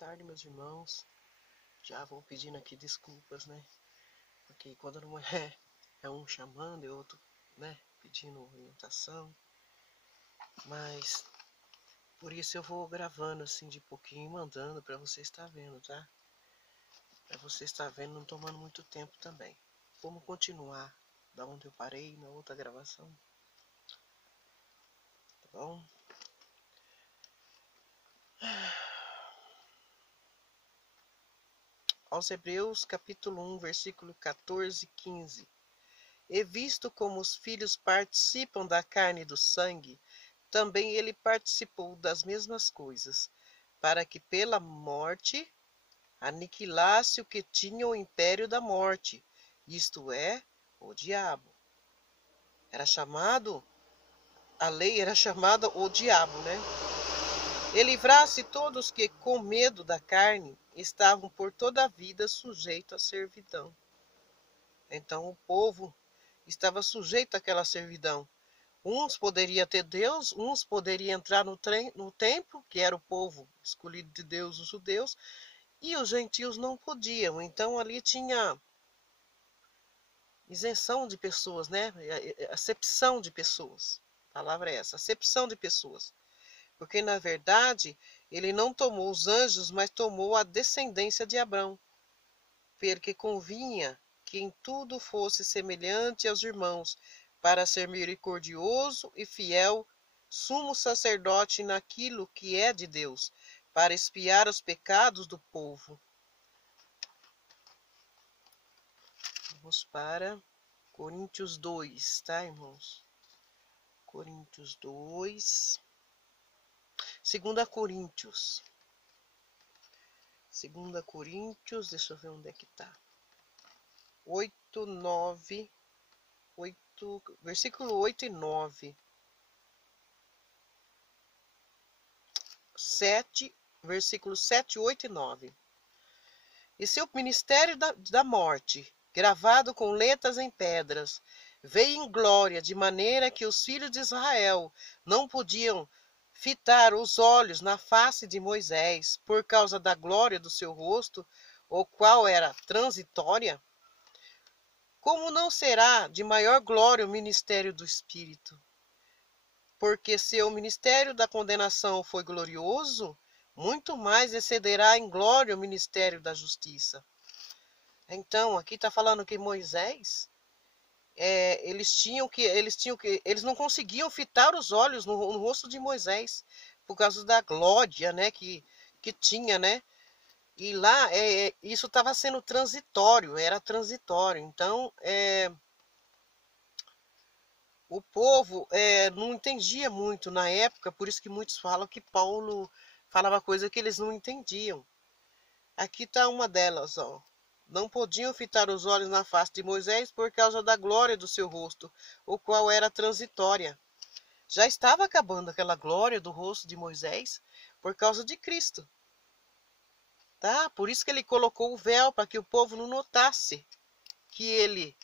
tarde, meus irmãos. Já vou pedindo aqui desculpas, né? Porque quando não é um chamando e outro, né, pedindo orientação. Mas por isso eu vou gravando assim de pouquinho e mandando para você estar vendo, tá? Para você estar vendo, não tomando muito tempo também. Vamos continuar da onde eu parei na outra gravação. Tá bom? Aos Hebreus, capítulo 1, versículo 14 e 15. E visto como os filhos participam da carne e do sangue, também ele participou das mesmas coisas, para que pela morte aniquilasse o que tinha o império da morte, isto é, o diabo. A lei era chamada o diabo, né? E livrasse todos que, com medo da carne, estavam por toda a vida sujeitos à servidão. Então o povo estava sujeito àquela servidão. Uns poderiam ter Deus, uns poderiam entrar no templo, que era o povo escolhido de Deus, os judeus, e os gentios não podiam. Então ali tinha isenção de pessoas, né? Acepção de pessoas. A palavra é essa, acepção de pessoas. Porque, na verdade, ele não tomou os anjos, mas tomou a descendência de Abrão. Porque convinha que em tudo fosse semelhante aos irmãos, para ser misericordioso e fiel, sumo sacerdote naquilo que é de Deus, para expiar os pecados do povo. Vamos para Coríntios 2, tá, irmãos? Coríntios 2. 2 Coríntios. 2 Coríntios, deixa eu ver onde é que tá. 8, 9, 8, versículo 8 e 9. 7, versículos 7, 8 e 9. E seu ministério da morte, gravado com letras em pedras, veio em glória, de maneira que os filhos de Israel não podiam fitar os olhos na face de Moisés, por causa da glória do seu rosto, o qual era transitória. Como não será de maior glória o ministério do Espírito? Porque se o ministério da condenação foi glorioso, muito mais excederá em glória o ministério da justiça. Então, aqui está falando que Moisés, eles não conseguiam fitar os olhos no rosto de Moisés, por causa da glória, né, que tinha, né? E lá, isso estava sendo transitório, era transitório. Então, o povo não entendia muito na época, por isso que muitos falam que Paulo falava coisa que eles não entendiam. Aqui está uma delas, ó. Não podiam fitar os olhos na face de Moisés por causa da glória do seu rosto, o qual era transitória. Já estava acabando aquela glória do rosto de Moisés por causa de Cristo. Tá? Por isso que ele colocou o véu, para que o povo não notasse que ele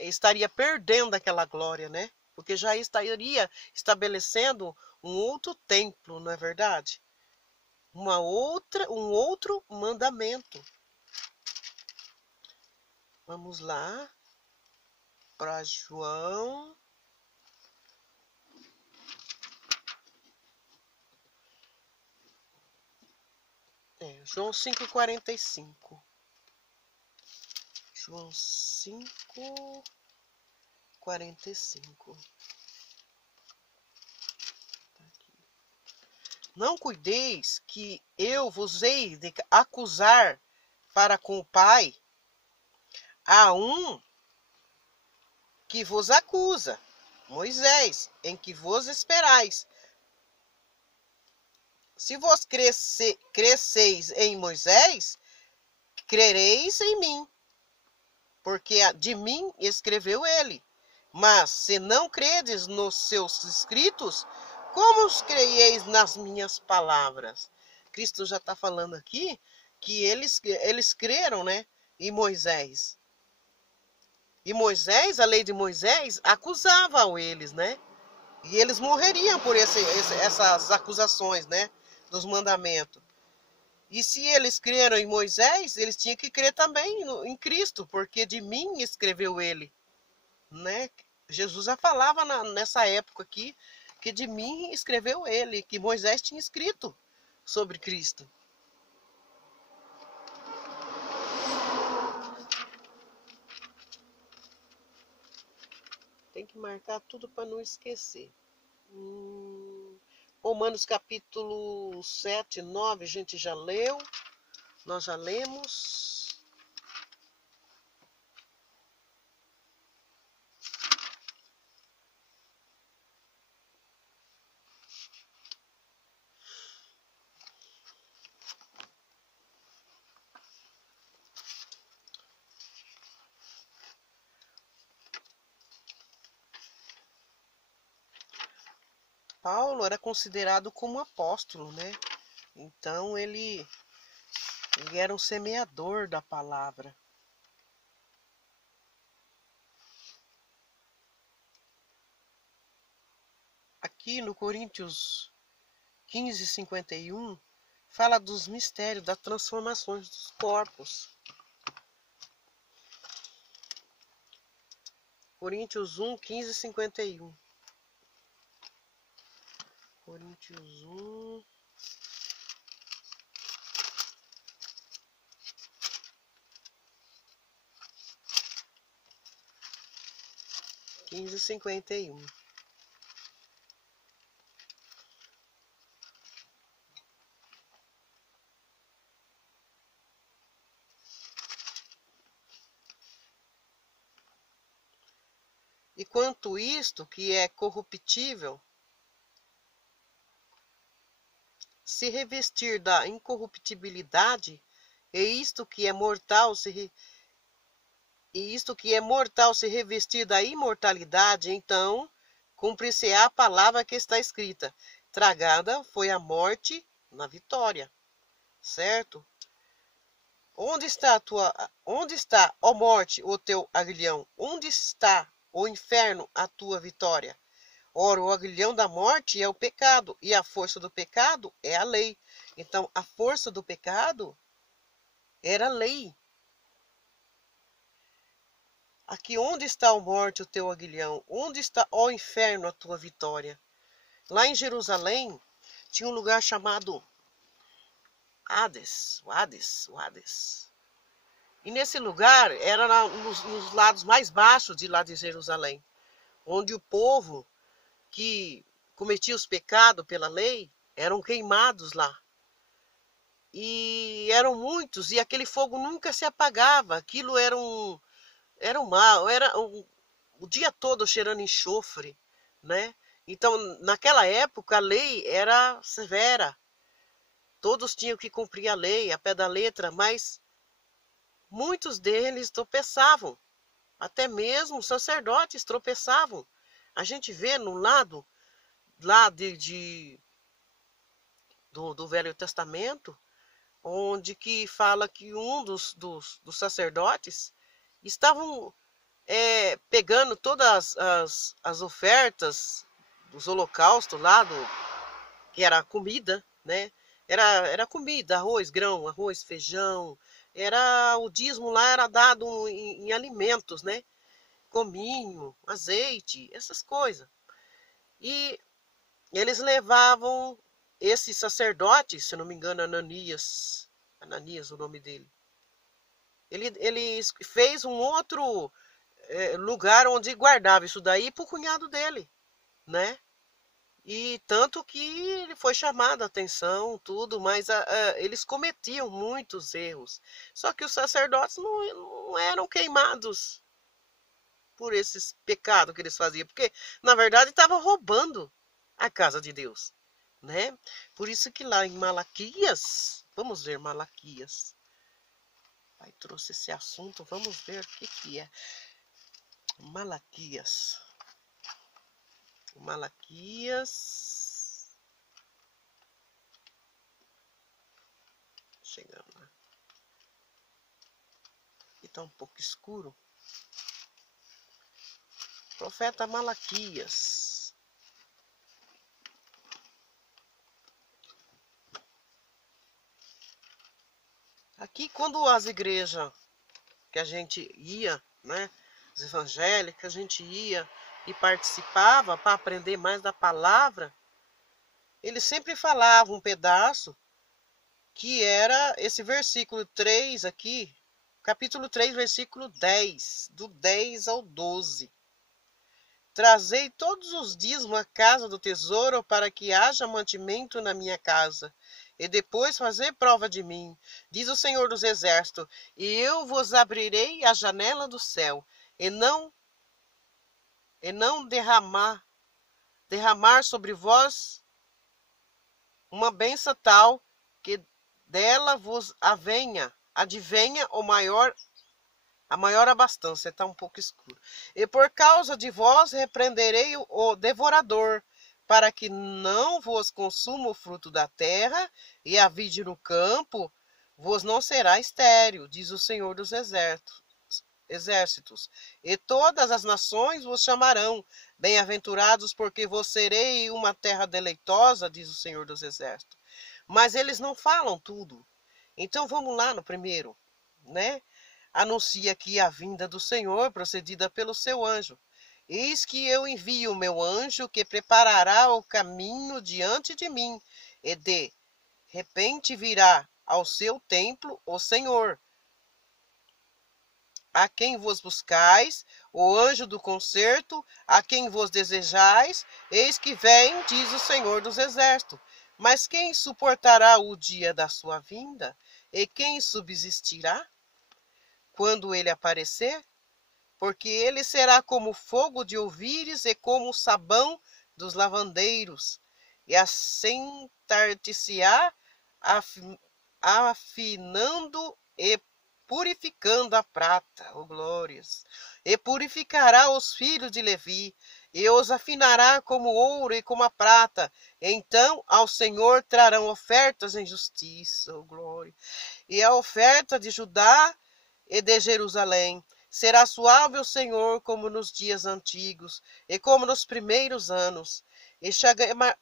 estaria perdendo aquela glória, né? Porque já estaria estabelecendo um outro templo, não é verdade? Um outro mandamento. Vamos lá para João. João 5,45. João 5,45. Tá aqui. Não cuideis que eu vos hei de acusar para com o Pai. Há um que vos acusa, Moisés, em que vos esperais. Se vós cresceis em Moisés, crereis em mim, porque de mim escreveu ele. Mas se não credes nos seus escritos, como os creieis nas minhas palavras? Cristo já está falando aqui que eles creram, né, em Moisés. E Moisés, a lei de Moisés, acusava eles, né? E eles morreriam por essas acusações, né? Dos mandamentos. E se eles creram em Moisés, eles tinham que crer também em Cristo, porque de mim escreveu ele, né? Jesus já falava nessa época aqui que de mim escreveu ele, que Moisés tinha escrito sobre Cristo. Tem que marcar tudo para não esquecer. Romanos capítulo 7, 9, a gente já leu. Nós já lemos. Paulo era considerado como apóstolo, né? Então ele era um semeador da palavra. Aqui no Coríntios 15, 51, fala dos mistérios, das transformações dos corpos. Coríntios 1, 15, 51. Coríntios 1. 15:51. E quanto isto que é corruptível, se revestir da incorruptibilidade, e isto que é mortal se revestir da imortalidade, então cumprir-se-á a palavra que está escrita: tragada foi a morte na vitória. Certo? Onde está, ó morte, o teu aguilhão? Onde está, ó inferno, a tua vitória? Ora, o aguilhão da morte é o pecado, e a força do pecado é a lei. Então, a força do pecado era a lei. Aqui, onde está, ó morte, o teu aguilhão? Onde está, ó inferno, a tua vitória? Lá em Jerusalém, tinha um lugar chamado Hades. E nesse lugar, era nos lados mais baixos de lá de Jerusalém, onde o povo que cometia os pecados pela lei eram queimados lá. E eram muitos, e aquele fogo nunca se apagava. Aquilo era um mal, o dia todo cheirando enxofre, né? Então, naquela época, a lei era severa. Todos tinham que cumprir a lei, a pé da letra, mas muitos deles tropeçavam. Até mesmo os sacerdotes tropeçavam. A gente vê no lado lá do Velho Testamento, onde que fala que um dos sacerdotes estavam pegando todas as ofertas dos holocaustos lá, que era comida, né? Era comida, arroz, feijão. O dízimo lá era dado em alimentos, né? Cominho, azeite, essas coisas. E eles levavam esse sacerdote, se não me engano, Ananias o nome dele. Ele fez um outro lugar onde guardava isso daí para o cunhado dele, né? E tanto que ele foi chamado a atenção, tudo, mas eles cometiam muitos erros. Só que os sacerdotes não eram queimados por esses pecados que eles faziam, porque na verdade estavam roubando a casa de Deus, né? Por isso que lá em Malaquias, vamos ver Malaquias. Pai trouxe esse assunto, vamos ver o que é. Malaquias. Chegando lá. Aqui está um pouco escuro. Profeta Malaquias. Aqui, quando as igrejas que a gente ia, né, as evangélicas, a gente ia e participava para aprender mais da palavra, eles sempre falavam um pedaço que era esse versículo 3 aqui, capítulo 3, versículo 10, do 10 ao 12. Trazei todos os dias uma casa do tesouro para que haja mantimento na minha casa, e depois fazer prova de mim, diz o Senhor dos Exércitos, e eu vos abrirei a janela do céu, e não derramar sobre vós uma bênção tal que dela vos advenha a maior abastança. Está um pouco escuro. E por causa de vós repreenderei o devorador, para que não vos consuma o fruto da terra, e a vide no campo vos não será estéril, diz o Senhor dos exércitos. E todas as nações vos chamarão bem-aventurados, porque vos serei uma terra deleitosa, diz o Senhor dos exércitos. Mas eles não falam tudo. Então vamos lá no primeiro, né? Anuncia aqui a vinda do Senhor, procedida pelo seu anjo. Eis que eu envio o meu anjo, que preparará o caminho diante de mim, e de repente virá ao seu templo o Senhor, a quem vos buscais, o anjo do concerto, a quem vos desejais, eis que vem, diz o Senhor dos exércitos. Mas quem suportará o dia da sua vinda? E quem subsistirá quando ele aparecer? Porque ele será como fogo de ouvires e como o sabão dos lavandeiros, e assentar-te-se-á, afinando e purificando a prata, oh glórias, e purificará os filhos de Levi, e os afinará como ouro e como a prata. Então ao Senhor trarão ofertas em justiça, oh glória, e a oferta de Judá e de Jerusalém. Será suave o Senhor como nos dias antigos, e como nos primeiros anos. E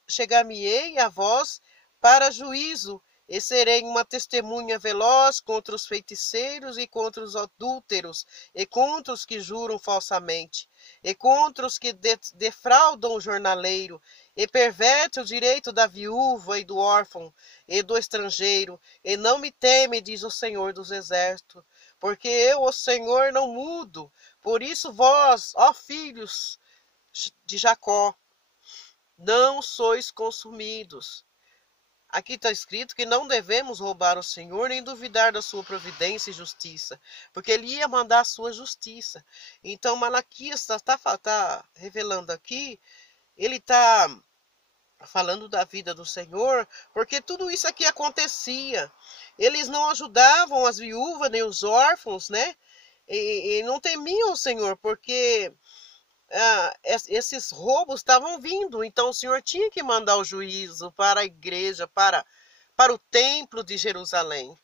chegar-me-ei a vós para juízo, e serei uma testemunha veloz contra os feiticeiros e contra os adúlteros, e contra os que juram falsamente, e contra os que defraudam o jornaleiro, e perverte o direito da viúva e do órfão, e do estrangeiro, e não me teme, diz o Senhor dos exércitos, porque eu, o Senhor, não mudo. Por isso vós, ó filhos de Jacó, não sois consumidos. Aqui está escrito que não devemos roubar o Senhor, nem duvidar da sua providência e justiça, porque ele ia mandar a sua justiça. Então Malaquias está revelando aqui, ele está falando da vida do Senhor, porque tudo isso aqui acontecia. Eles não ajudavam as viúvas nem os órfãos, né? E não temiam o Senhor, porque esses roubos estavam vindo. Então o Senhor tinha que mandar o juízo para a igreja, para o templo de Jerusalém.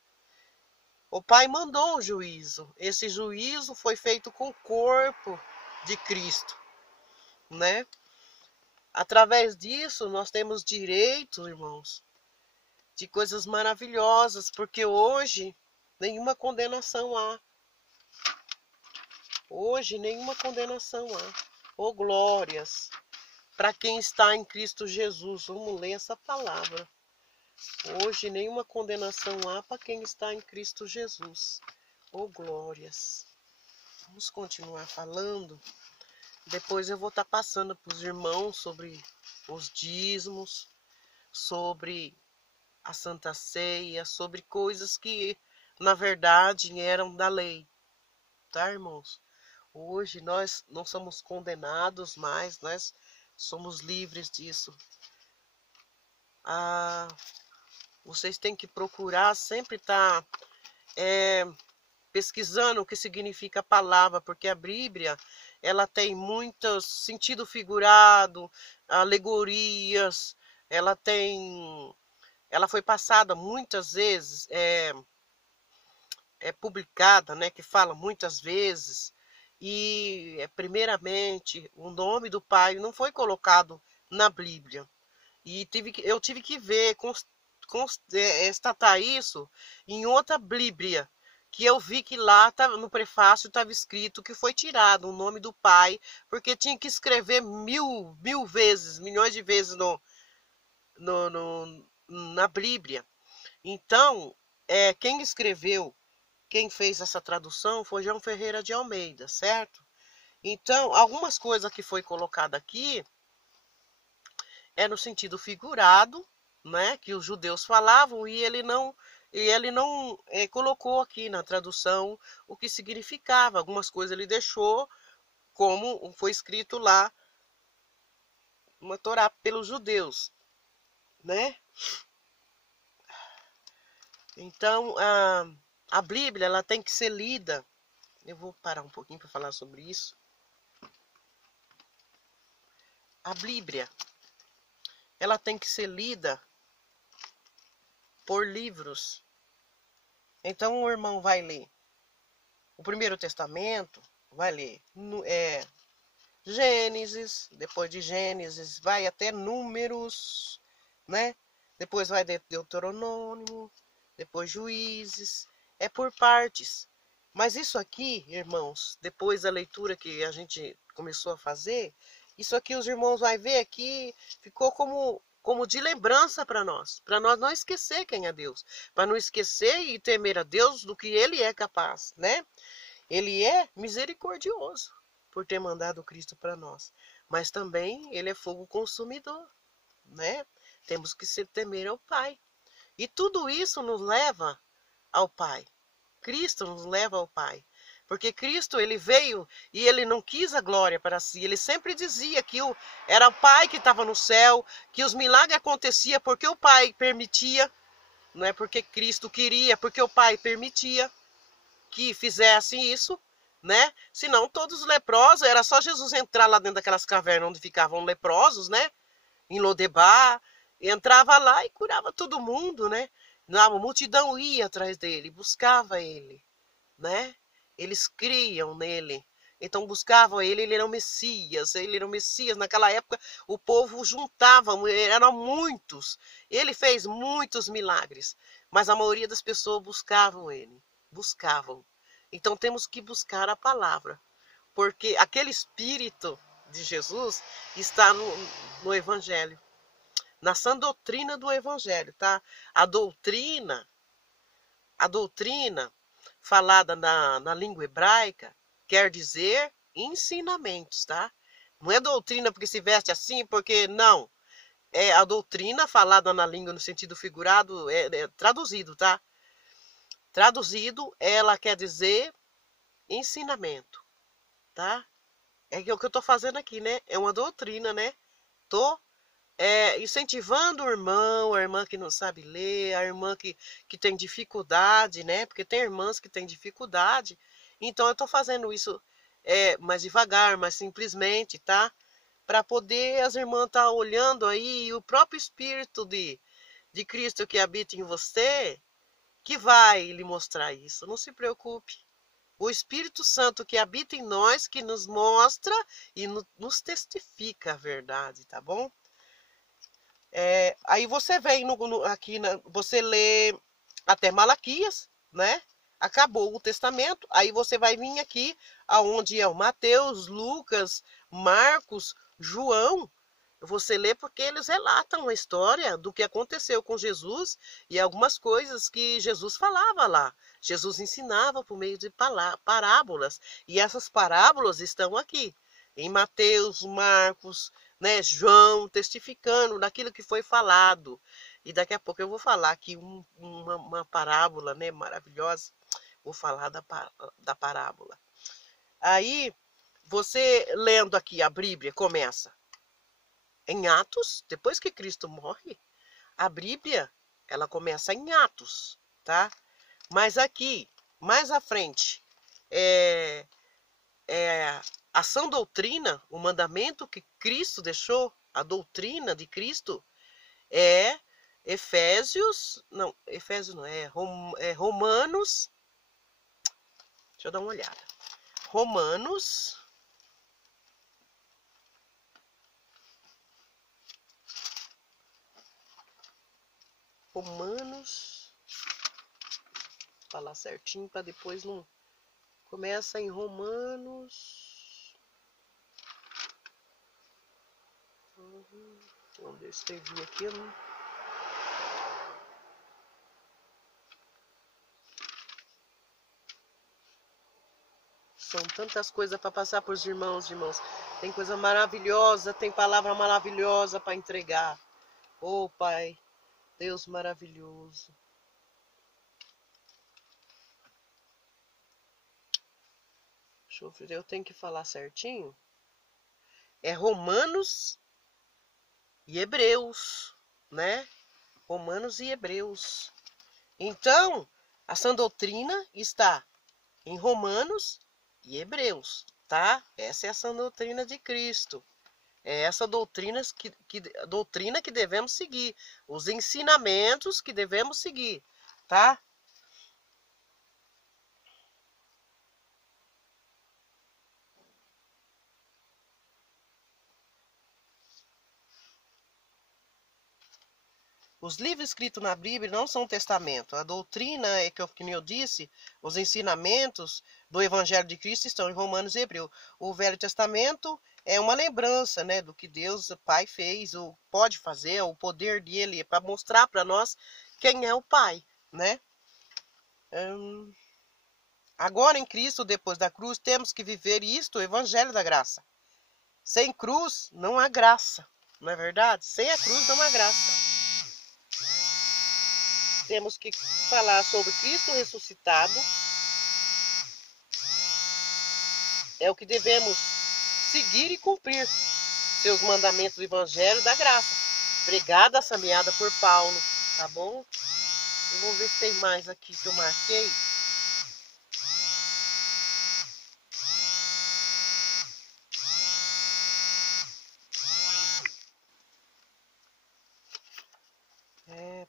O Pai mandou o juízo. Esse juízo foi feito com o corpo de Cristo, né? Através disso, nós temos direito, irmãos, de coisas maravilhosas, porque hoje nenhuma condenação há. Hoje nenhuma condenação há. Oh, glórias! Para quem está em Cristo Jesus, vamos ler essa palavra. Hoje nenhuma condenação há para quem está em Cristo Jesus. Oh, glórias! Vamos continuar falando. Depois eu vou estar passando para os irmãos sobre os dízimos, sobre a Santa Ceia, sobre coisas que, na verdade, eram da lei. Tá, irmãos? Hoje nós não somos condenados mais, nós somos livres disso. Vocês têm que procurar sempre estar pesquisando o que significa a palavra, porque a Bíblia, ela tem muito sentido figurado, alegorias, ela foi passada muitas vezes, publicada, né, que fala muitas vezes, e primeiramente o nome do Pai não foi colocado na Bíblia, e eu tive que ver estatar isso em outra Bíblia, que eu vi que lá no prefácio estava escrito que foi tirado o nome do pai, porque tinha que escrever mil vezes, milhões de vezes na Bíblia. Então, quem escreveu, quem fez essa tradução foi João Ferreira de Almeida, certo? Então, algumas coisas que foi colocada aqui no sentido figurado, né, que os judeus falavam, e ele não colocou aqui na tradução o que significava. Algumas coisas ele deixou como foi escrito lá na Torá pelos judeus, né? Então, a Bíblia, ela tem que ser lida. Eu vou parar um pouquinho para falar sobre isso. A Bíblia, ela tem que ser lida por livros. Então, o irmão vai ler o Primeiro Testamento, vai ler Gênesis, depois de Gênesis vai até Números, né? Depois vai Deuteronômio, depois Juízes, por partes. Mas isso aqui, irmãos, depois da leitura que a gente começou a fazer, isso aqui os irmãos vão ver aqui, ficou como de lembrança para nós não esquecer quem é Deus, para não esquecer e temer a Deus do que Ele é capaz, né? Ele é misericordioso por ter mandado Cristo para nós, mas também Ele é fogo consumidor, né? Temos que temer ao Pai. E tudo isso nos leva ao Pai. Cristo nos leva ao Pai. Porque Cristo, ele veio e ele não quis a glória para si. Ele sempre dizia que era o Pai que estava no céu, que os milagres aconteciam porque o Pai permitia, não é porque Cristo queria, porque o Pai permitia que fizesse isso, né? Senão todos os leprosos, era só Jesus entrar lá dentro daquelas cavernas onde ficavam leprosos, né? Em Lodebar, entrava lá e curava todo mundo, né? A multidão ia atrás dele, buscava ele, né? Eles criam nele. Então buscavam ele era o Messias, ele era o Messias. Naquela época o povo juntava, eram muitos. Ele fez muitos milagres, mas a maioria das pessoas buscavam ele, buscavam. Então temos que buscar a palavra, porque aquele Espírito de Jesus está no Evangelho, na sã doutrina do Evangelho, tá? A doutrina falada na língua hebraica quer dizer ensinamentos, tá? Não é doutrina porque se veste assim, porque não. É a doutrina falada na língua no sentido figurado, traduzido, tá? Traduzido, ela quer dizer ensinamento, tá? É o que eu tô fazendo aqui, né? É uma doutrina, né? Tô incentivando o irmão, a irmã que não sabe ler, a irmã que tem dificuldade, né? Porque tem irmãs que têm dificuldade. Então, eu estou fazendo isso mais devagar, mais simplesmente, tá? Para poder as irmãs estar olhando aí e o próprio Espírito de Cristo que habita em você, que vai lhe mostrar isso. Não se preocupe. O Espírito Santo que habita em nós, que nos mostra e nos testifica a verdade, tá bom? Aí você vem aqui, você lê até Malaquias, né? Acabou o testamento, aí você vai vir aqui aonde é o Mateus, Lucas, Marcos, João. Você lê porque eles relatam a história do que aconteceu com Jesus e algumas coisas que Jesus falava lá. Jesus ensinava por meio de parábolas, e essas parábolas estão aqui em Mateus, Marcos, né, João, testificando daquilo que foi falado. E daqui a pouco eu vou falar aqui uma parábola, né, maravilhosa. Vou falar da parábola. Aí, você lendo aqui a Bíblia, começa em Atos, depois que Cristo morre, a Bíblia, ela começa em Atos, tá? Mas aqui, mais à frente, a sã doutrina, o mandamento que Cristo deixou, a doutrina de Cristo, é Efésios não, Romanos, deixa eu dar uma olhada, Romanos, Romanos. Vou falar certinho para depois não. Começa em Romanos. Onde eu escrevi aqui, não. São tantas coisas para passar para os irmãos, irmãos. Tem coisa maravilhosa, tem palavra maravilhosa para entregar. Oh, Pai, Deus maravilhoso. Deixa eu ver, eu tenho que falar certinho. É Romanos e Hebreus, né? Romanos e Hebreus. Então, a sã doutrina está em Romanos e Hebreus, tá? Essa é a sã doutrina de Cristo. É essa doutrina que devemos seguir. Os ensinamentos que devemos seguir, tá? Os livros escritos na Bíblia não são testamento. A doutrina, que eu disse, os ensinamentos do Evangelho de Cristo estão em Romanos e Hebreus. O Velho Testamento é uma lembrança, né, do que Deus, o Pai, fez, ou pode fazer, o poder dele, para mostrar para nós quem é o Pai, né? Agora em Cristo, depois da cruz, temos que viver isto, o Evangelho da graça. Sem cruz, não há graça, não é verdade? Sem a cruz, não há graça. Temos que falar sobre Cristo ressuscitado. É o que devemos seguir e cumprir. Seus mandamentos do Evangelho da graça. Pregada, semeada por Paulo. Tá bom? Eu vou ver se tem mais aqui que eu marquei.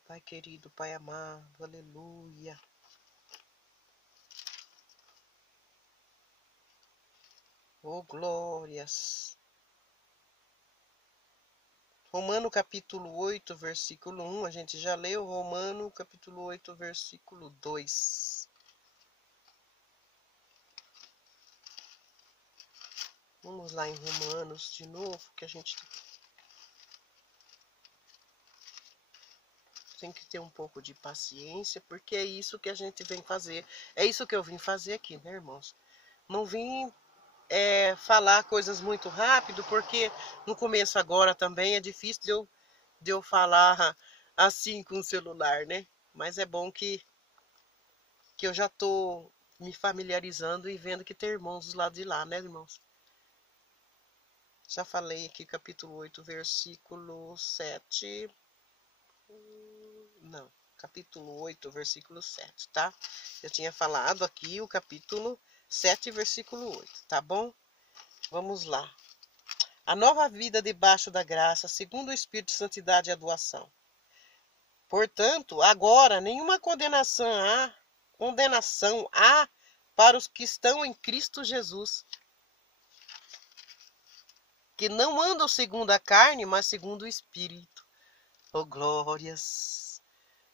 Pai querido, Pai amado, aleluia. Oh, glórias. Romano capítulo 8, versículo 1, a gente já leu. Romano capítulo 8, versículo 2. Vamos lá em Romanos de novo, que a gente tem que ter um pouco de paciência, porque é isso que a gente vem fazer. É isso que eu vim fazer aqui, né, irmãos? Não vim falar coisas muito rápido, porque no começo agora também é difícil de eu falar assim com o celular, né? Mas é bom que eu já tô me familiarizando e vendo que tem irmãos do lado de lá, né, irmãos? Já falei aqui capítulo 8, versículo 7. Não, capítulo 8, versículo 7, tá? Eu tinha falado aqui o capítulo 7, versículo 8, tá bom? Vamos lá. A nova vida debaixo da graça, segundo o Espírito de Santidade e a doação. Portanto, agora nenhuma condenação há para os que estão em Cristo Jesus, que não andam segundo a carne, mas segundo o Espírito. Oh, glórias!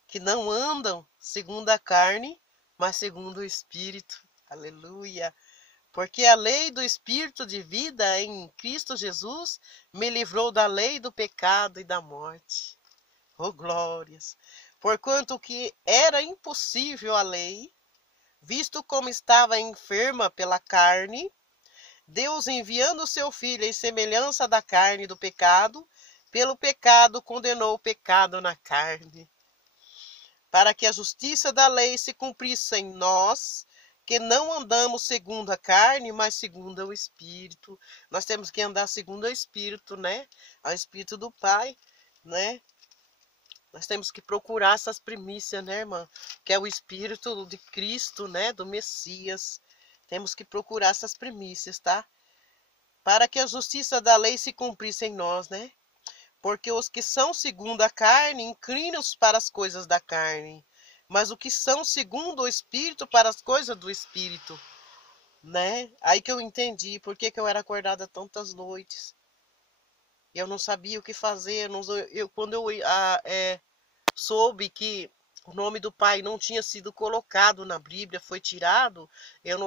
Que não andam segundo a carne, mas segundo o Espírito. Aleluia! Porque a lei do Espírito de vida em Cristo Jesus me livrou da lei do pecado e da morte. Oh, glórias! Porquanto que era impossível a lei, visto como estava enferma pela carne, Deus enviando o seu Filho em semelhança da carne do pecado, pelo pecado condenou o pecado na carne, para que a justiça da lei se cumprisse em nós, que não andamos segundo a carne, mas segundo o Espírito. Nós temos que andar segundo o Espírito, né? Ao Espírito do Pai, né? Nós temos que procurar essas primícias, né, irmã? Que é o Espírito de Cristo, né? Do Messias. Temos que procurar essas primícias, tá? Para que a justiça da lei se cumprisse em nós, né? Porque os que são segundo a carne inclinam-se para as coisas da carne, mas os que são segundo o Espírito para as coisas do Espírito, né? Aí que eu entendi por que eu era acordada tantas noites. Eu não sabia o que fazer, quando eu soube que o nome do pai não tinha sido colocado na Bíblia, foi tirado, eu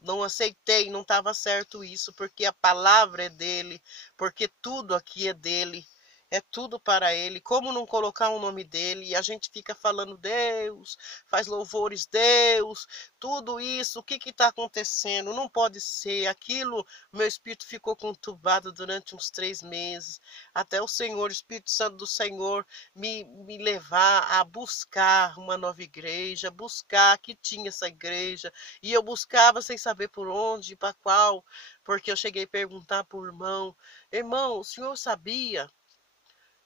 não aceitei, não estava certo isso, porque a palavra é dele, porque tudo aqui é dele, é tudo para ele. Como não colocar o nome dele? E a gente fica falando Deus, faz louvores Deus, tudo isso, o que está acontecendo? Não pode ser aquilo. Meu espírito ficou conturbado durante uns 3 meses, até o Senhor, o Espírito Santo do Senhor, me levar a buscar uma nova igreja, buscar que tinha essa igreja, e eu buscava sem saber por onde, para qual, porque eu cheguei a perguntar para o irmão: irmão, o senhor sabia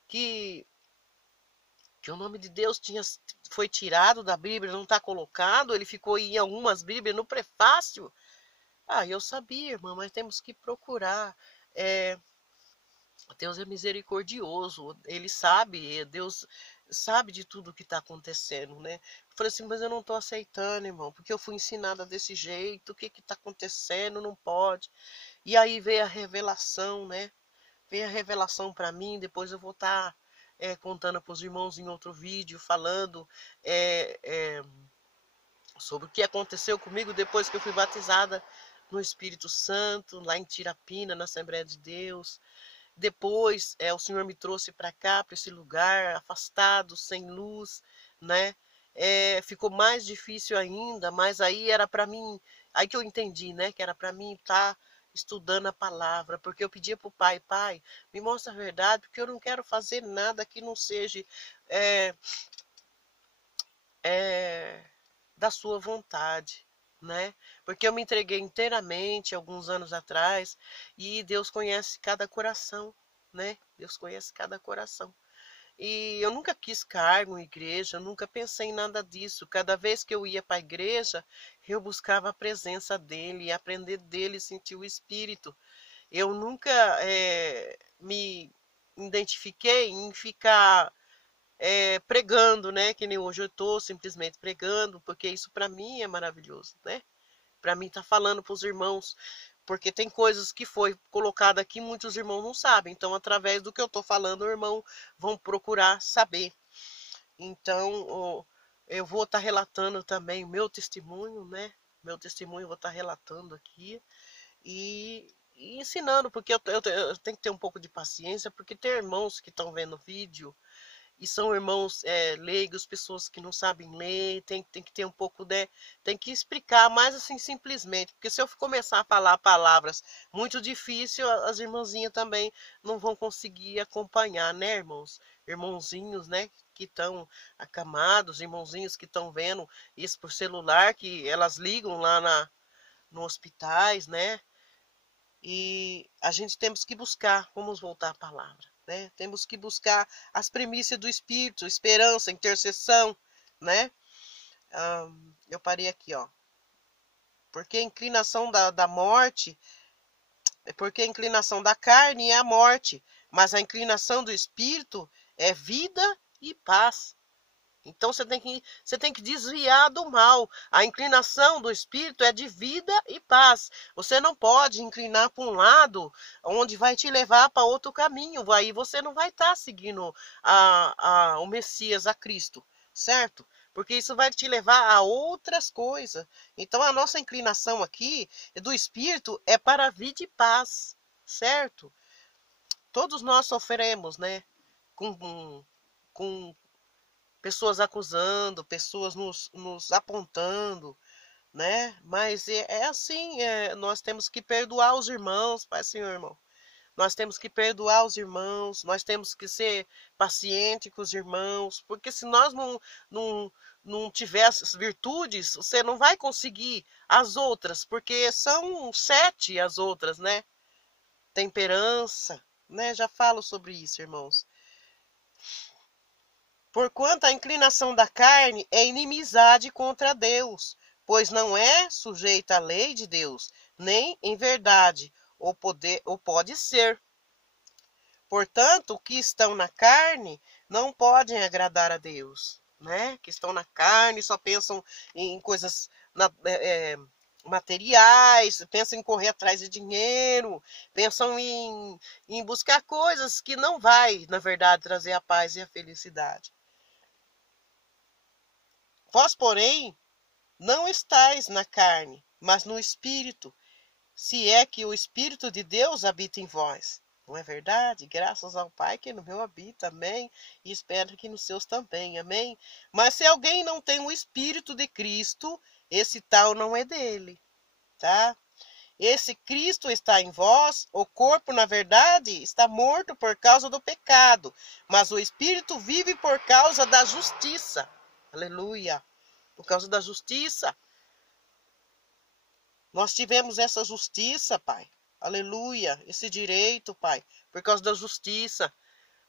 que, que o nome de Deus foi tirado da Bíblia, não está colocado? Ele ficou em algumas Bíblias no prefácio? Ah, eu sabia, irmão, mas temos que procurar. É, Deus é misericordioso, ele sabe, Deus sabe de tudo que está acontecendo, né? Eu falei assim, mas eu não estou aceitando, irmão, porque eu fui ensinada desse jeito, o que está acontecendo, não pode. E aí veio a revelação, né? Veio a revelação para mim, depois eu vou estar contando para os irmãos em outro vídeo, falando sobre o que aconteceu comigo depois que eu fui batizada no Espírito Santo, lá em Tirapina, na Assembleia de Deus. Depois, o Senhor me trouxe para cá, para esse lugar, afastado, sem luz, né? Ficou mais difícil ainda, mas aí era para mim, aí que eu entendi, né? Que era para mim estar estudando a palavra, porque eu pedia para o pai, pai, me mostra a verdade, porque eu não quero fazer nada que não seja é, é, da sua vontade, né? Porque eu me entreguei inteiramente alguns anos atrás e Deus conhece cada coração, né? Deus conhece cada coração. E eu nunca quis cargo em igreja, eu nunca pensei em nada disso. Cada vez que eu ia para a igreja, eu buscava a presença dele, aprender dele, sentir o Espírito. Eu nunca me identifiquei em ficar pregando, né? Que nem hoje eu estou simplesmente pregando, porque isso para mim é maravilhoso, né? Para mim tá falando para os irmãos, porque tem coisas que foi colocada aqui muitos irmãos não sabem. Então, através do que eu estou falando, o irmão vão procurar saber. Então, eu vou estar relatando também o meu testemunho, né? Meu testemunho eu vou estar relatando aqui e ensinando, porque eu tenho que ter um pouco de paciência, porque tem irmãos que estão vendo o vídeo e são irmãos leigos, pessoas que não sabem ler, tem que ter um pouco de, tem que explicar mais assim simplesmente, porque se eu começar a falar palavras muito difíceis, as irmãzinhas também não vão conseguir acompanhar, né, irmãos? Irmãozinhos, né, que estão acamados, irmãozinhos que estão vendo isso por celular, que elas ligam lá no hospitais, né? E a gente temos que buscar, vamos voltar à palavra, né? Temos que buscar as premissas do Espírito, esperança, intercessão, né? Eu parei aqui, ó. Porque a inclinação da morte, porque a inclinação da carne é a morte, mas a inclinação do Espírito é vida e paz. Então você tem que desviar do mal. A inclinação do espírito é de vida e paz. Você não pode inclinar para um lado onde vai te levar para outro caminho. Aí você não vai estar seguindo o Messias, a Cristo, certo? Porque isso vai te levar a outras coisas. Então a nossa inclinação aqui do espírito é para vida e paz, certo? Todos nós sofremos, né? Com pessoas acusando, pessoas nos apontando, né? Mas é assim, nós temos que perdoar os irmãos, Pai Senhor, irmão. Nós temos que perdoar os irmãos, nós temos que ser paciente com os irmãos, porque se nós não tiver essas virtudes, você não vai conseguir as outras, porque são 7 as outras, né? Temperança, né? Já falo sobre isso, irmãos. Porquanto a inclinação da carne é inimizade contra Deus, pois não é sujeita à lei de Deus, nem em verdade, ou pode ser. Portanto, os que estão na carne não podem agradar a Deus, né? Que estão na carne só pensam em coisas materiais, pensam em correr atrás de dinheiro, pensam em buscar coisas que não vai, na verdade, trazer a paz e a felicidade. Vós, porém, não estáis na carne, mas no Espírito, se é que o Espírito de Deus habita em vós. Não é verdade? Graças ao Pai que no meu habita, amém? E espero que nos seus também, amém? Mas se alguém não tem o Espírito de Cristo, esse tal não é dele, tá? Esse Cristo está em vós, o corpo, na verdade, está morto por causa do pecado, mas o Espírito vive por causa da justiça. Aleluia! Por causa da justiça. Nós tivemos essa justiça, Pai. Aleluia! Esse direito, Pai, por causa da justiça.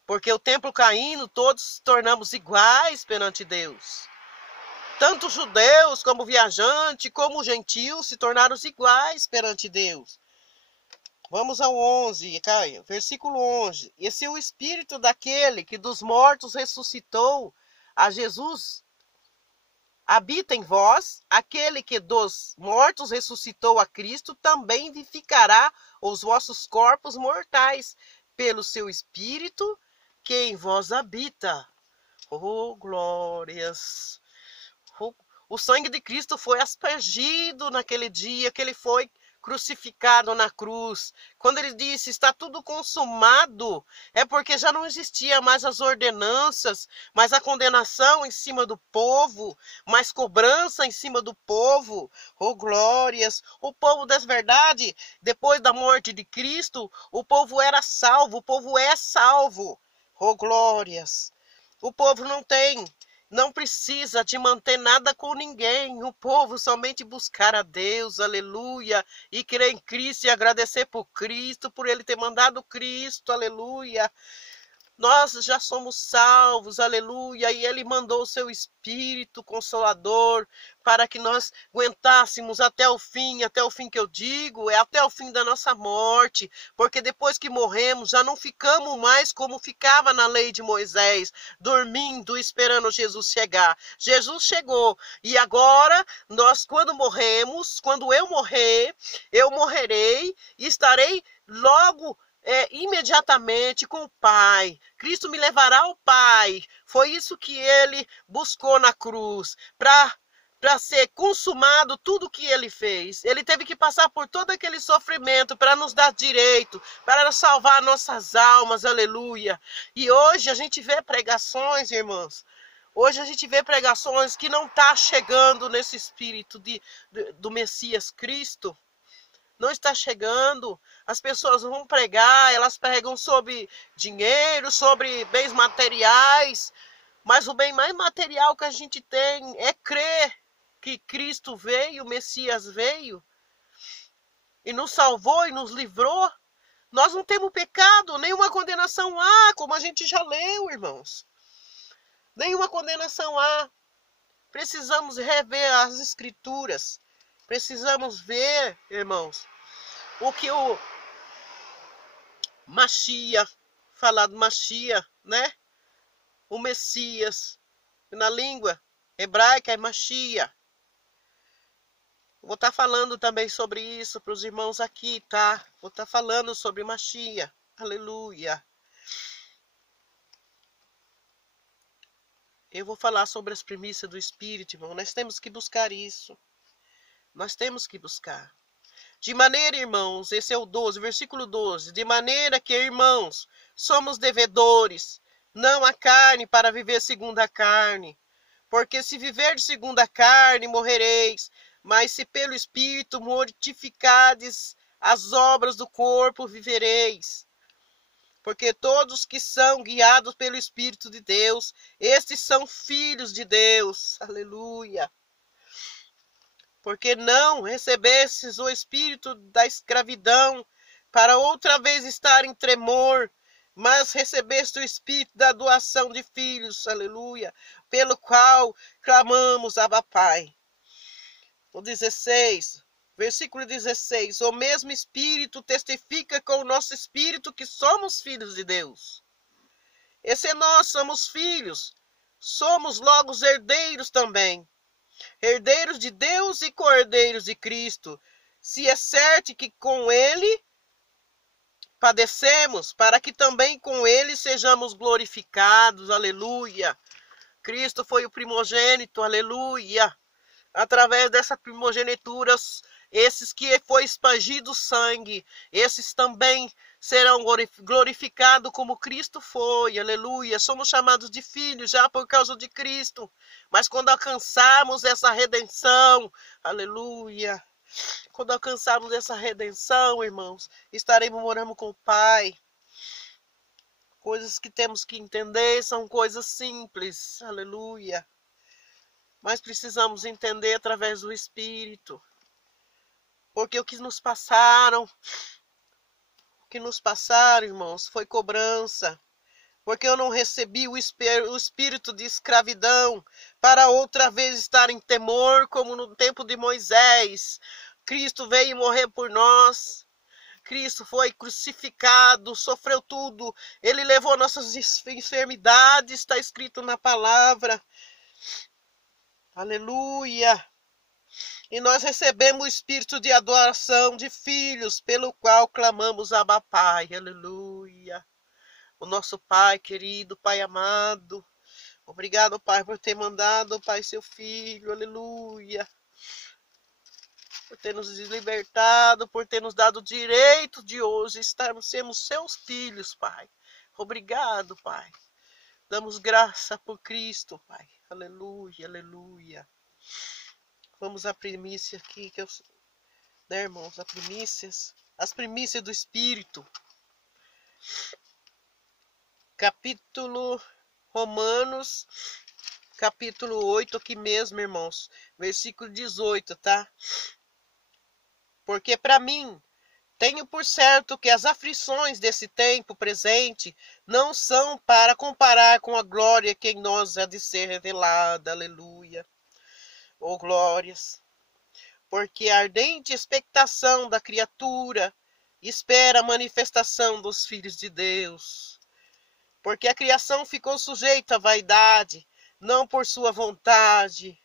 Porque o templo caindo, todos tornamos iguais perante Deus. Tanto judeus como viajantes, como gentios se tornaram iguais perante Deus. Vamos ao 11, Caio, versículo 11. Esse é o Espírito daquele que dos mortos ressuscitou a Jesus. Habita em vós, aquele que dos mortos ressuscitou a Cristo, também vivificará os vossos corpos mortais, pelo seu Espírito que em vós habita. Oh, glórias! O sangue de Cristo foi aspergido naquele dia que ele foi crucificado na cruz. Quando ele disse, está tudo consumado, é porque já não existia mais as ordenanças, mas a condenação em cima do povo, mais cobrança em cima do povo. Oh, glórias! O povo das verdades, depois da morte de Cristo, o povo era salvo, o povo é salvo. Oh, glórias! O povo não precisa de manter nada com ninguém. O povo somente buscar a Deus, aleluia, e crer em Cristo e agradecer por Cristo, por Ele ter mandado Cristo, aleluia. Nós já somos salvos, aleluia, e Ele mandou o seu Espírito Consolador para que nós aguentássemos até o fim que eu digo, é até o fim da nossa morte, porque depois que morremos já não ficamos mais como ficava na lei de Moisés, dormindo, esperando Jesus chegar. Jesus chegou, e agora nós quando morremos, quando eu morrer, eu morrerei e estarei logo imediatamente com o Pai. Cristo me levará ao Pai. Foi isso que ele buscou na cruz, para ser consumado tudo o que ele fez. Ele teve que passar por todo aquele sofrimento para nos dar direito, para salvar nossas almas, aleluia. E hoje a gente vê pregações, irmãos. Hoje a gente vê pregações que não está chegando nesse espírito do Messias Cristo. Não está chegando. As pessoas vão pregar, elas pregam sobre dinheiro, sobre bens materiais, mas o bem mais material que a gente tem é crer que Cristo veio, o Messias veio e nos salvou e nos livrou. Nós não temos pecado, nenhuma condenação há, como a gente já leu, irmãos. Nenhuma condenação há. Precisamos rever as Escrituras. Precisamos ver, irmãos, o que o Machia, falar do Machia, né? O Messias, na língua hebraica é Machia. Vou estar falando também sobre isso para os irmãos aqui, tá? Vou estar falando sobre Machia, aleluia. Eu vou falar sobre as primícias do Espírito, irmão. Nós temos que buscar isso. Nós temos que buscar. De maneira, irmãos, esse é o 12, versículo 12. De maneira que, irmãos, somos devedores, não a carne, para viver segundo a carne. Porque se viver segundo a carne, morrereis. Mas se pelo Espírito mortificardes as obras do corpo, vivereis. Porque todos que são guiados pelo Espírito de Deus, estes são filhos de Deus. Aleluia. Porque não recebestes o espírito da escravidão, para outra vez estar em tremor, mas recebeste o espírito da doação de filhos, aleluia, pelo qual clamamos, Abba Pai. O 16, versículo 16, o mesmo Espírito testifica com o nosso espírito que somos filhos de Deus. E se nós somos filhos, somos logo os herdeiros também. Herdeiros de Deus e co-herdeiros de Cristo, se é certo que com ele padecemos, para que também com ele sejamos glorificados, aleluia. Cristo foi o primogênito, aleluia. Através dessa primogenitura, esses que foi expandido sangue, esses também serão glorificados como Cristo foi, aleluia. Somos chamados de filhos já por causa de Cristo, mas quando alcançarmos essa redenção, aleluia, quando alcançarmos essa redenção, irmãos, estaremos morando com o Pai. Coisas que temos que entender são coisas simples, aleluia. Mas precisamos entender através do Espírito. Porque o que nos passaram, irmãos, foi cobrança. Porque eu não recebi o espírito de escravidão para outra vez estar em temor, como no tempo de Moisés. Cristo veio morrer por nós. Cristo foi crucificado, sofreu tudo. Ele levou nossas enfermidades, está escrito na palavra. Aleluia. E nós recebemos o espírito de adoração de filhos, pelo qual clamamos Abba Pai. Aleluia. O nosso Pai querido, Pai amado. Obrigado, Pai, por ter mandado, Pai, seu Filho. Aleluia. Por ter nos libertado, por ter nos dado o direito de hoje sermos seus filhos, Pai. Obrigado, Pai. Damos graça por Cristo, Pai. Aleluia, aleluia. Vamos à primícia aqui, né, irmãos? As primícias do Espírito. Capítulo Romanos, capítulo 8, aqui mesmo, irmãos. Versículo 18, tá? Porque para mim, tenho por certo que as aflições desse tempo presente não são para comparar com a glória que em nós há de ser revelada. Aleluia. Oh, glórias. Porque a ardente expectação da criatura espera a manifestação dos filhos de Deus. Porque a criação ficou sujeita à vaidade, não por sua vontade.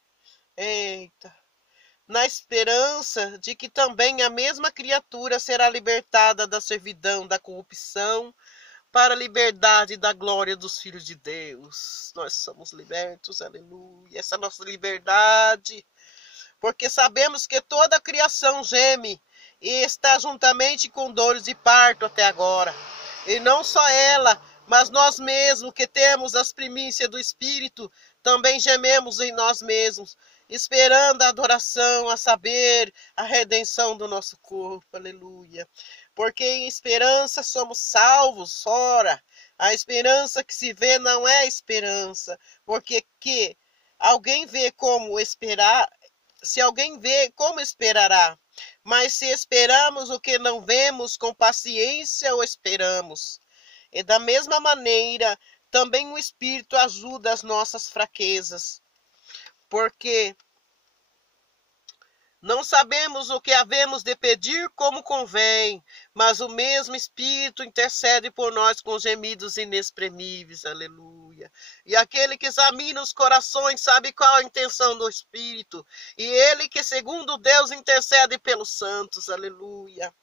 Eita. Na esperança de que também a mesma criatura será libertada da servidão, da corrupção, para a liberdade da glória dos filhos de Deus. Nós somos libertos, aleluia. Essa nossa liberdade, porque sabemos que toda a criação geme e está juntamente com dores de parto até agora. E não só ela, mas nós mesmos que temos as primícias do Espírito, também gememos em nós mesmos, esperando a adoração, a saber, a redenção do nosso corpo, aleluia. Porque em esperança somos salvos, ora, a esperança que se vê não é esperança, porque que alguém vê como esperar, se alguém vê, como esperará? Mas se esperamos o que não vemos, com paciência o esperamos. E da mesma maneira, também o Espírito ajuda as nossas fraquezas, porque não sabemos o que havemos de pedir como convém, mas o mesmo Espírito intercede por nós com gemidos inexprimíveis, aleluia. E aquele que examina os corações sabe qual a intenção do Espírito, e ele que segundo Deus intercede pelos santos, aleluia.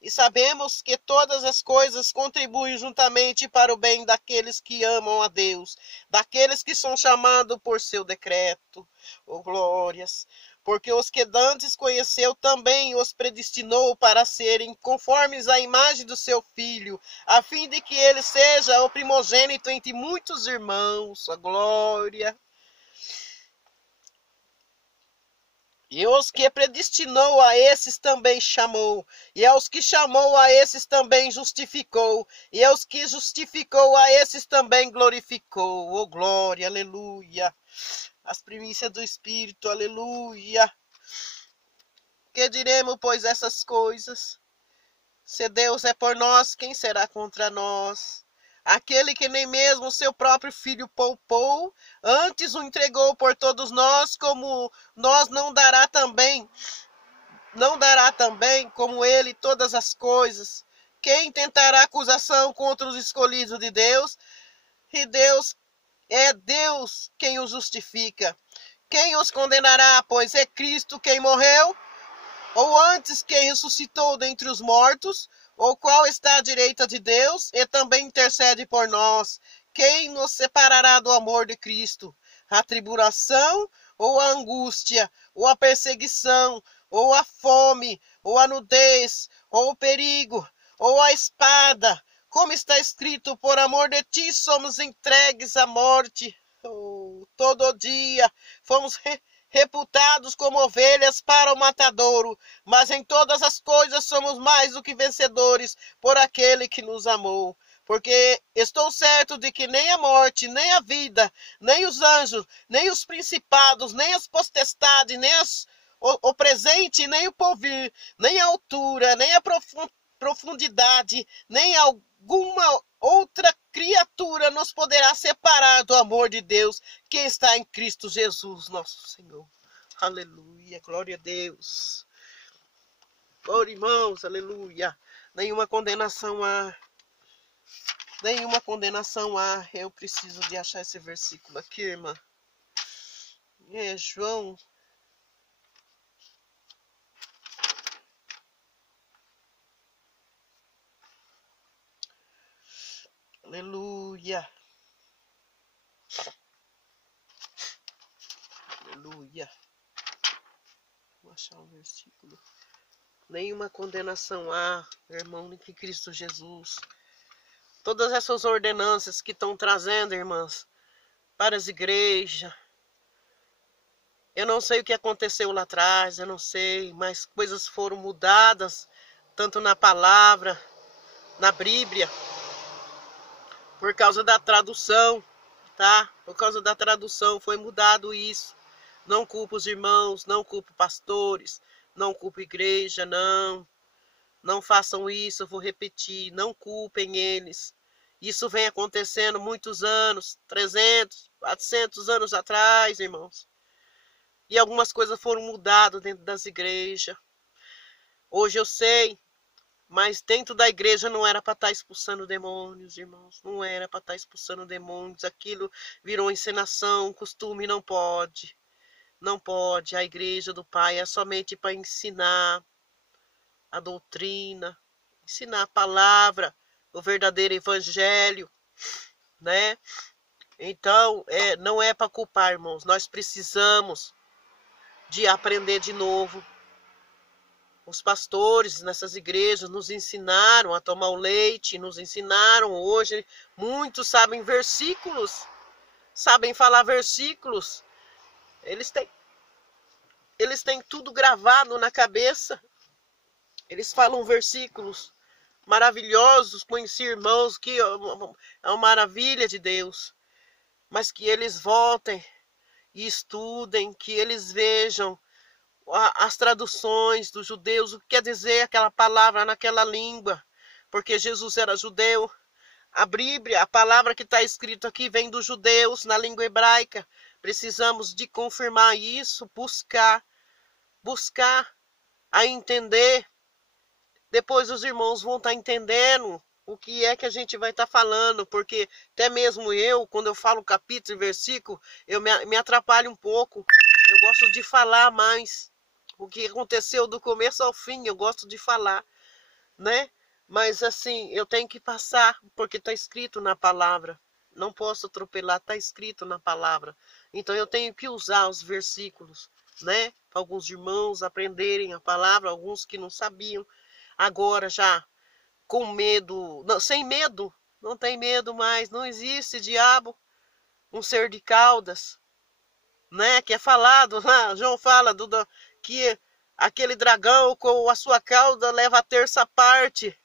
E sabemos que todas as coisas contribuem juntamente para o bem daqueles que amam a Deus, daqueles que são chamados por seu decreto. Oh, glórias! Porque os que dantes conheceu também os predestinou para serem conformes à imagem do seu Filho, a fim de que ele seja o primogênito entre muitos irmãos. A glória! E os que predestinou a esses também chamou, e aos que chamou a esses também justificou, e aos que justificou a esses também glorificou. Oh, glória, aleluia. As primícias do Espírito, aleluia. Que diremos, pois, essas coisas? Se Deus é por nós, quem será contra nós? Aquele que nem mesmo o seu próprio Filho poupou, antes o entregou por todos nós, como nós não dará também como ele todas as coisas. Quem tentará acusação contra os escolhidos de Deus? E Deus é Deus quem os justifica. Quem os condenará? Pois é Cristo quem morreu, ou antes quem ressuscitou dentre os mortos, o qual está à direita de Deus e também intercede por nós. Quem nos separará do amor de Cristo? a tribulação, ou a angústia, ou a perseguição, ou a fome, ou a nudez, ou o perigo, ou a espada. Como está escrito, por amor de ti somos entregues à morte. Oh, todo dia fomos reputados como ovelhas para o matadouro, mas em todas as coisas somos mais do que vencedores por aquele que nos amou. Porque estou certo de que nem a morte, nem a vida, nem os anjos, nem os principados, nem as potestades, nem o presente, nem o porvir, nem a altura, nem a profundidade, nem alguma outra criatura nos poderá separar do amor de Deus que está em Cristo Jesus, nosso Senhor. Aleluia, glória a Deus. Glória, irmãos, aleluia. Nenhuma condenação há. Nenhuma condenação há. Eu preciso de achar esse versículo aqui, irmã. É João. Aleluia. Aleluia. Vou achar um versículo. Nenhuma condenação há, irmão, em Cristo Jesus. Todas essas ordenanças que estão trazendo, irmãs, para as igrejas. Eu não sei o que aconteceu lá atrás, eu não sei, mas coisas foram mudadas, tanto na palavra, na Bíblia, por causa da tradução, tá? Por causa da tradução foi mudado isso. Não culpo os irmãos, não culpo pastores, não culpo igreja, não. Não façam isso, eu vou repetir, não culpem eles. Isso vem acontecendo muitos anos, 300, 400 anos atrás, irmãos. E algumas coisas foram mudadas dentro das igrejas. Hoje eu sei, mas dentro da igreja não era para estar expulsando demônios, irmãos. Não era para estar expulsando demônios. Aquilo virou encenação, costume, não pode. Não pode. A igreja do Pai é somente para ensinar a doutrina, ensinar a palavra, o verdadeiro evangelho, né? Então, não é para culpar, irmãos. Nós precisamos de aprender de novo. Os pastores nessas igrejas nos ensinaram a tomar o leite, nos ensinaram hoje. Muitos sabem versículos, sabem falar versículos. Eles têm tudo gravado na cabeça. Eles falam versículos maravilhosos. Conheci irmãos que é uma maravilha de Deus. Mas que eles voltem e estudem, que eles vejam as traduções dos judeus, o que quer dizer aquela palavra naquela língua, porque Jesus era judeu. A Bíblia, a palavra que está escrito aqui vem dos judeus na língua hebraica. Precisamos de confirmar isso, buscar a entender. Depois os irmãos vão estar entendendo o que é que a gente vai estar falando, porque até mesmo eu, quando eu falo capítulo e versículo, eu me atrapalho um pouco. Eu gosto de falar mais. O que aconteceu do começo ao fim, eu gosto de falar, né? Mas assim, eu tenho que passar, porque está escrito na palavra. Não posso atropelar, está escrito na palavra. Então eu tenho que usar os versículos, né? Para alguns irmãos aprenderem a palavra, alguns que não sabiam. Agora já com medo, não, sem medo, não tem medo mais, não existe diabo, um ser de caudas, né? Que é falado lá, João fala que aquele dragão com a sua cauda leva a terça parte.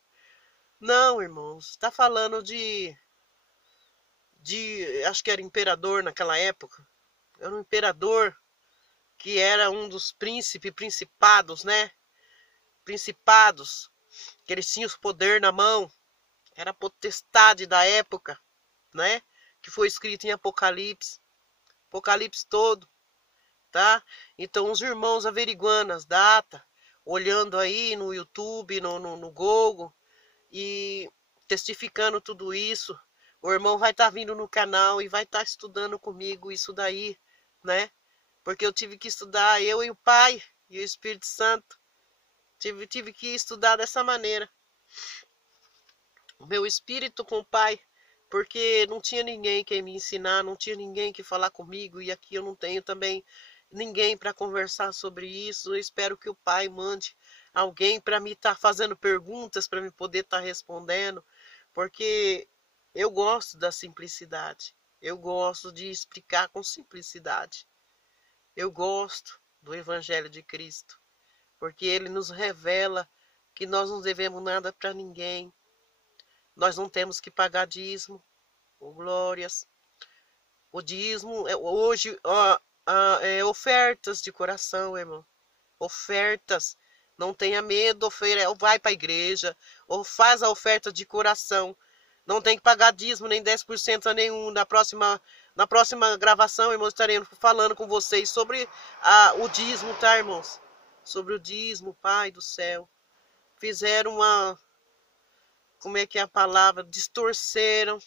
Não, irmãos, está falando acho que era imperador naquela época, era um imperador que era um dos principados, né? Principados, que eles tinham o poder na mão, era a potestade da época, né? Que foi escrito em Apocalipse todo, tá? Então os irmãos averiguando as datas, olhando aí no YouTube, no Google e testificando tudo isso, o irmão vai estar vindo no canal e vai estar estudando comigo isso daí, né? Porque eu tive que estudar, eu e o Pai e o Espírito Santo. Tive que estudar dessa maneira. O meu espírito com o Pai, porque não tinha ninguém que me ensinar, não tinha ninguém que falar comigo, e aqui eu não tenho também ninguém para conversar sobre isso. Eu espero que o Pai mande alguém para me estar fazendo perguntas, para me poder estar respondendo, porque eu gosto da simplicidade. Eu gosto de explicar com simplicidade. Eu gosto do Evangelho de Cristo, porque ele nos revela que nós não devemos nada para ninguém. Nós não temos que pagar dízimo, ou glórias. O dízimo hoje é ofertas de coração, irmão. Ofertas. Não tenha medo, vai para a igreja, ou faz a oferta de coração. Não tem que pagar dízimo, nem 10% a nenhum. Na próxima gravação, irmãos, estaremos falando com vocês sobre o dízimo, tá, irmãos? Sobre o dízimo, Pai do céu. Fizeram como é que é a palavra? Distorceram.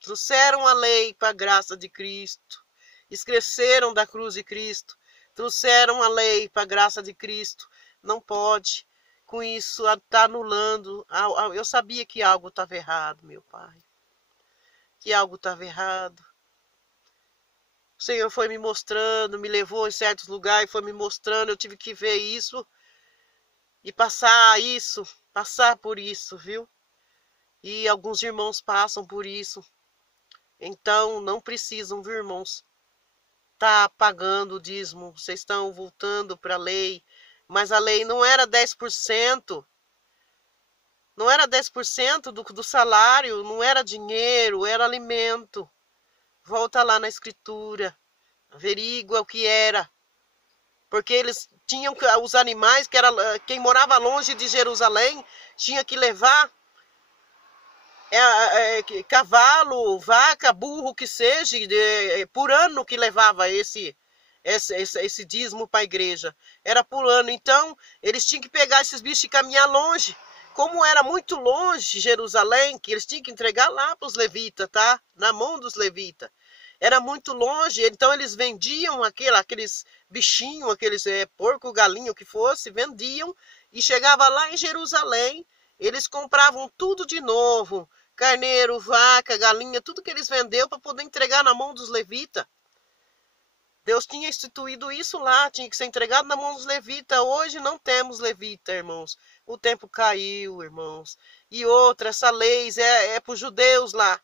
Trouxeram a lei para a graça de Cristo. Esqueceram da cruz de Cristo. Trouxeram a lei para a graça de Cristo. Não pode. Com isso, está anulando. Eu sabia que algo estava errado, meu Pai. Que algo estava errado. O Senhor foi me mostrando, me levou em certos lugares, foi me mostrando. Eu tive que ver isso e passar por isso, viu? E alguns irmãos passam por isso. Então, não precisam, viu, irmãos, tá pagando o dízimo. Vocês estão voltando para a lei. Mas a lei não era 10%. Não era 10% do salário. Não era dinheiro, era alimento. Volta lá na escritura. Averigua o que era. Porque eles tinham os animais, quem morava longe de Jerusalém, tinha que levar cavalo, vaca, burro, que seja, por ano que levava esse dízimo para a igreja. Era por ano. Então, eles tinham que pegar esses bichos e caminhar longe. Como era muito longe Jerusalém, que eles tinham que entregar lá para os levitas, tá? Na mão dos levitas. Era muito longe, então eles vendiam aqueles bichinhos, aqueles porco, galinho, o que fosse, vendiam e chegava lá em Jerusalém, eles compravam tudo de novo, carneiro, vaca, galinha, tudo que eles venderam para poder entregar na mão dos levitas. Deus tinha instituído isso lá, tinha que ser entregado na mão dos levitas. Hoje não temos levita, irmãos. O tempo caiu, irmãos. E outra, essa lei é para os judeus lá.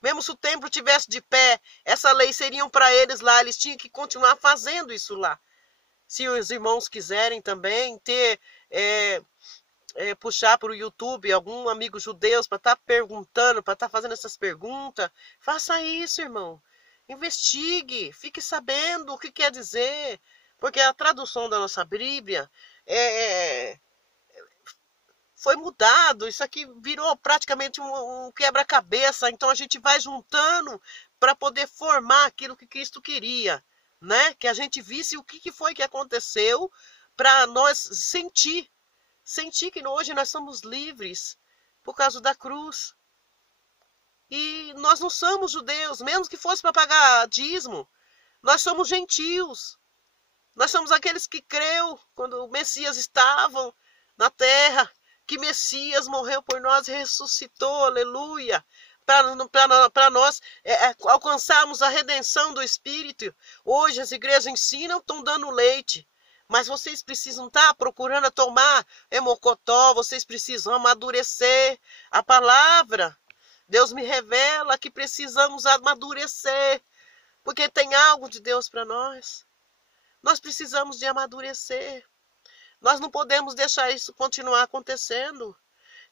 Mesmo se o templo tivesse de pé, essa lei seria para eles lá. Eles tinham que continuar fazendo isso lá. Se os irmãos quiserem também puxar para o YouTube algum amigo judeu para estar perguntando, para estar fazendo essas perguntas, faça isso, irmão. Investigue, fique sabendo o que quer dizer. Porque a tradução da nossa Bíblia foi mudado, isso aqui virou praticamente um quebra-cabeça, então a gente vai juntando para poder formar aquilo que Cristo queria, né? Que a gente visse o que foi que aconteceu para nós sentir que hoje nós somos livres por causa da cruz. E nós não somos judeus, mesmo que fosse para pagar dízimo, nós somos gentios. Nós somos aqueles que creu quando o Messias estava na terra, que Messias morreu por nós e ressuscitou, aleluia, para nós alcançarmos a redenção do Espírito. Hoje as igrejas ensinam, estão dando leite, mas vocês precisam estar procurando tomar mocotó, vocês precisam amadurecer a palavra. Deus me revela que precisamos amadurecer, porque tem algo de Deus para nós. Nós precisamos de amadurecer. Nós não podemos deixar isso continuar acontecendo.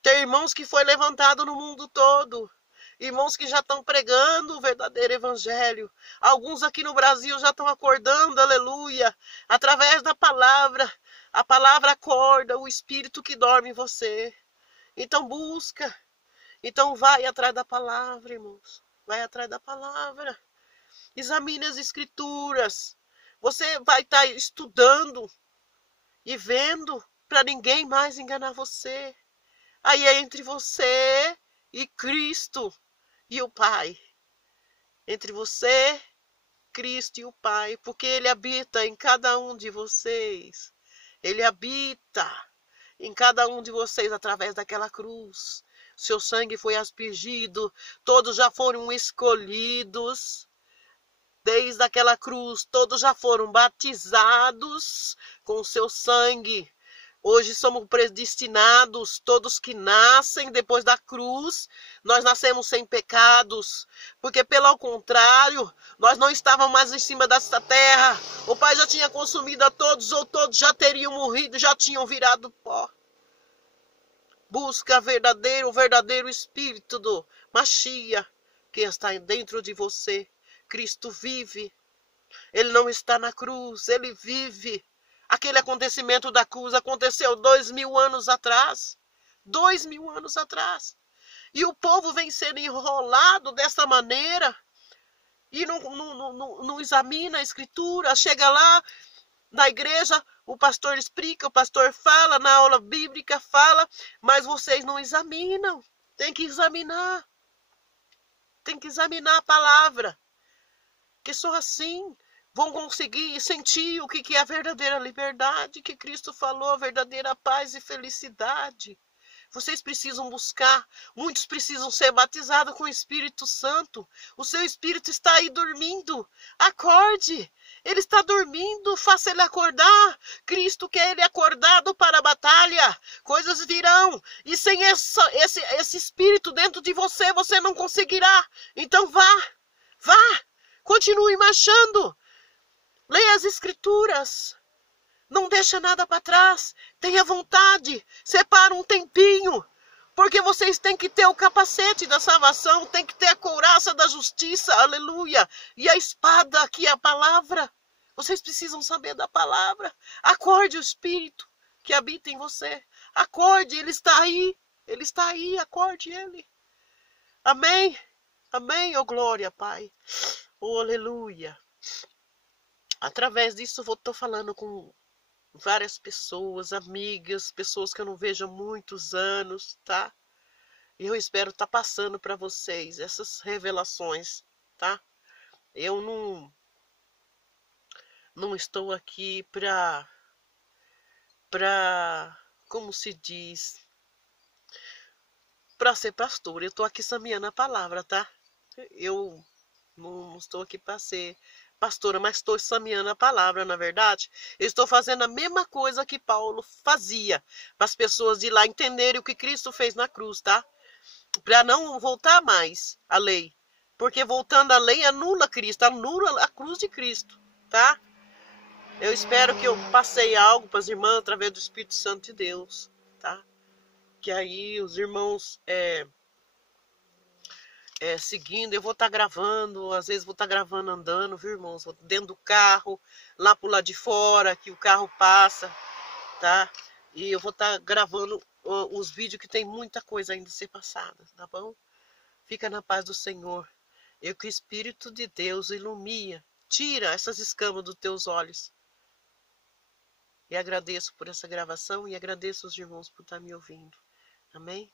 Tem irmãos que foi levantado no mundo todo. Irmãos que já estão pregando o verdadeiro evangelho. Alguns aqui no Brasil já estão acordando, aleluia. Através da palavra. A palavra acorda o espírito que dorme em você. Então busca. Então vai atrás da palavra, irmãos. Vai atrás da palavra. Examine as escrituras. Você vai estar estudando e vendo para ninguém mais enganar você. Aí é entre você e Cristo e o Pai. Entre você, Cristo e o Pai, porque Ele habita em cada um de vocês. Ele habita em cada um de vocês através daquela cruz. seu sangue foi aspergido, todos já foram escolhidos. Desde aquela cruz, todos já foram batizados com o seu sangue. Hoje somos predestinados, todos que nascem depois da cruz, nós nascemos sem pecados, porque pelo contrário, nós não estávamos mais em cima desta terra. O Pai já tinha consumido a todos, ou todos já teriam morrido, já tinham virado pó. Busca o verdadeiro Espírito do Mashiach, que está dentro de você. Cristo vive, ele não está na cruz, ele vive. Aquele acontecimento da cruz aconteceu 2000 anos atrás. 2000 anos atrás. E o povo vem sendo enrolado dessa maneira e não examina a escritura. Chega lá na igreja, o pastor explica, o pastor fala, na aula bíblica fala, mas vocês não examinam. Tem que examinar. Tem que examinar a palavra. Que só assim vão conseguir sentir o que é a verdadeira liberdade, que Cristo falou, a verdadeira paz e felicidade. Vocês precisam buscar, muitos precisam ser batizados com o Espírito Santo. O seu espírito está aí dormindo. Acorde, ele está dormindo, faça ele acordar. Cristo quer ele acordado para a batalha. Coisas virão, e sem esse espírito dentro de você, você não conseguirá. Então vá. Continue marchando. Leia as escrituras. Não deixa nada para trás. Tenha vontade. Separa um tempinho. Porque vocês têm que ter o capacete da salvação. Tem que ter a couraça da justiça. Aleluia. E a espada, que é a palavra. Vocês precisam saber da palavra. Acorde o Espírito que habita em você. Acorde, ele está aí. Ele está aí, acorde ele. Amém. Amém, oh glória, Pai. Oh, aleluia. Através disso eu estou falando com várias pessoas, amigas, pessoas que eu não vejo há muitos anos, tá? E eu espero estar passando para vocês essas revelações, tá? Eu não estou aqui para como se diz, para ser pastor. Eu estou aqui semeando a palavra, tá? Eu não estou aqui para ser pastora, mas estou semeando a palavra, na verdade. Eu estou fazendo a mesma coisa que Paulo fazia, para as pessoas de lá entenderem o que Cristo fez na cruz, tá? Para não voltar mais a lei. Porque voltando à lei anula Cristo, anula a cruz de Cristo, tá? Eu espero que eu passei algo para as irmãs através do Espírito Santo de Deus, tá? Que aí os irmãos seguindo, eu vou estar gravando, às vezes vou estar gravando andando, viu, irmãos? Dentro do carro, lá pro lado de fora, que o carro passa, tá? E eu vou estar gravando os vídeos que tem muita coisa ainda a ser passada, tá bom? Fica na paz do Senhor. Eu que o Espírito de Deus ilumina, tira essas escamas dos teus olhos. E agradeço por essa gravação e agradeço aos irmãos por estar me ouvindo. Amém?